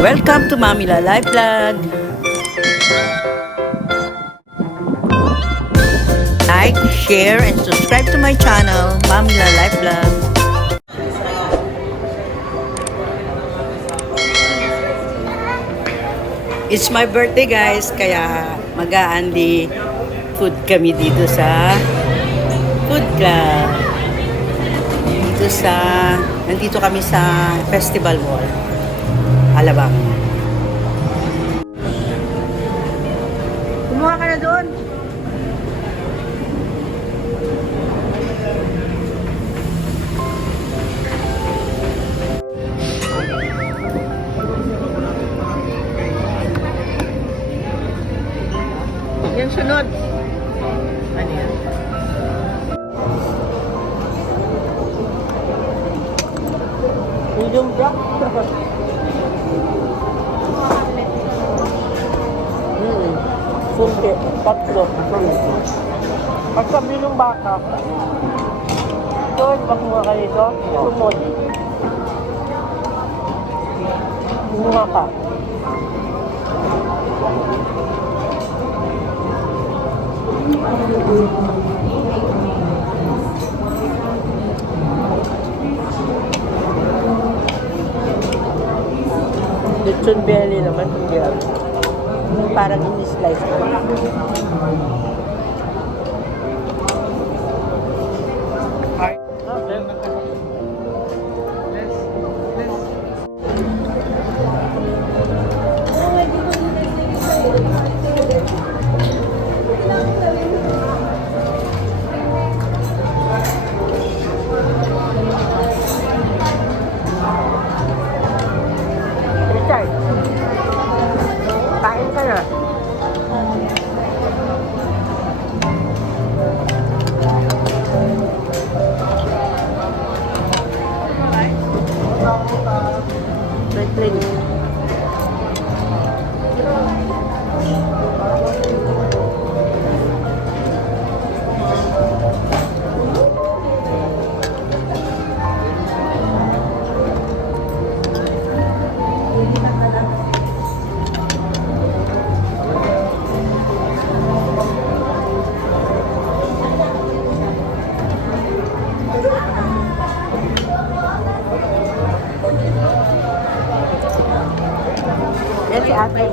Welcome to Mamila Live Vlog. Like, share, and subscribe to my channel, Mamila Live Vlog. It's my birthday guys, kaya mag-a-Unli food kami dito sa food club. Nandito kami sa Festival Mall, Alabang. Kumuha ka na doon. Yan sunod. Ano yan? Medium black. Sunti. Tatlo. At sabi ng baka. Ito, baka mo kayo ito. Sumod. Kumuha ka. Lechon belly naman hindi yan. Parang in-slice ko. Kain ka na. Plate. Yan si ate.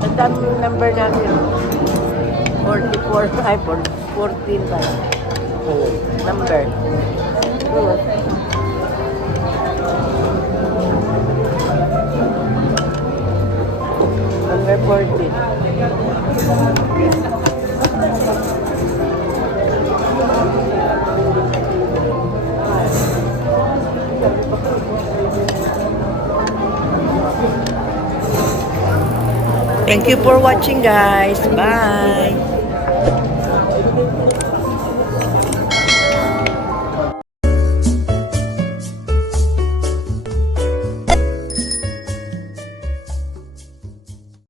Ang dami yung number namin. 44, ay 14 tayo. Number. Number 14. Thank you for watching guys. Bye.